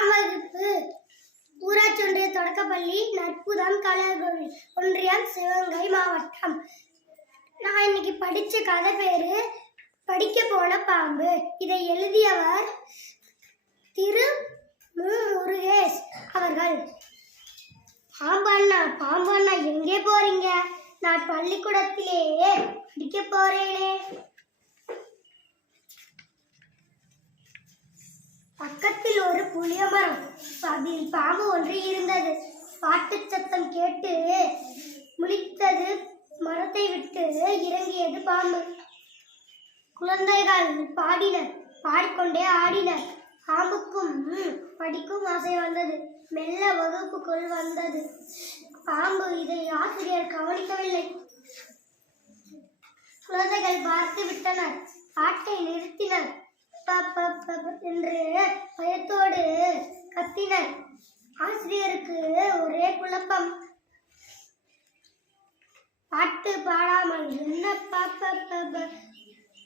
ஆறாம் வகுப்பு ஊராட்சி ஒன்றிய தொடக்கப்பள்ளி நற்புதம் கலையகோவில் ஒன்றியம் சிவகங்கை மாவட்டம். நான் இன்னைக்கு படிச்ச கதை பேரு படிக்க போன பாம்பு. இதை எழுதியவர் திரு மு. முருகேஷ் அவர்கள். பாம்பண்ணா எங்கே போறீங்க? நான் பள்ளிக்கூடத்திலேயே படிக்க போறேனே. பக்கத்தில் ஒரு புளிய மரம், அதில் பாம்பு ஒன்று இருந்தது. பாட்டு சத்தம் கேட்டு முழித்தது. மரத்தை விட்டு இறங்கியது பாம்பு. குழந்தைகள் பாடினர், பாடிக்கொண்டே ஆடினர். பாம்புக்கும் படிக்கும் ஆசை வந்தது. மெல்ல வகுப்புக்குள் வந்தது பாம்பு. இதை ஆசிரியர் கவனிக்கவில்லை. குழந்தைகள் பார்த்து விட்டனர். பாட்டை நிறுத்தினர். என்று பயத்தோடு கத்தினர். ஆசிரியருக்கு ஒரே குழப்பம். பாட்டு பாடாமல் என்ன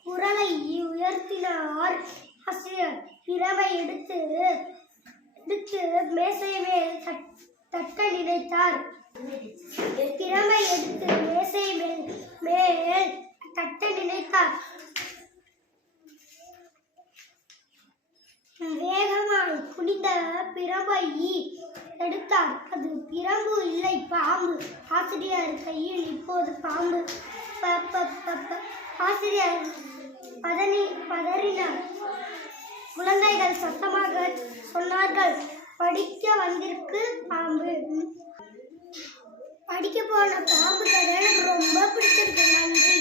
குரலை உயர்த்தினார் ஆசிரியர். இரவை எடுத்து மேசை மேல் தட்ட நினைத்தார். திறமை எடுத்து மேசை மேல் தட்ட நினைத்தார். வேகமாய் குனிந்த பிரம்பை எடுத்தார். அது பிரம்பு இல்லை, பாம்பு. ஆசிரியர் கையில் இப்போது பாம்பு. ஆசிரியர் பதறினார். குழந்தைகள் சத்தமாக சொன்னார்கள், படிக்க வந்திருக்கு பாம்பு. படிக்க போன பாம்பு கதை எனக்கு ரொம்ப பிடிச்சிருக்கு. நன்றி.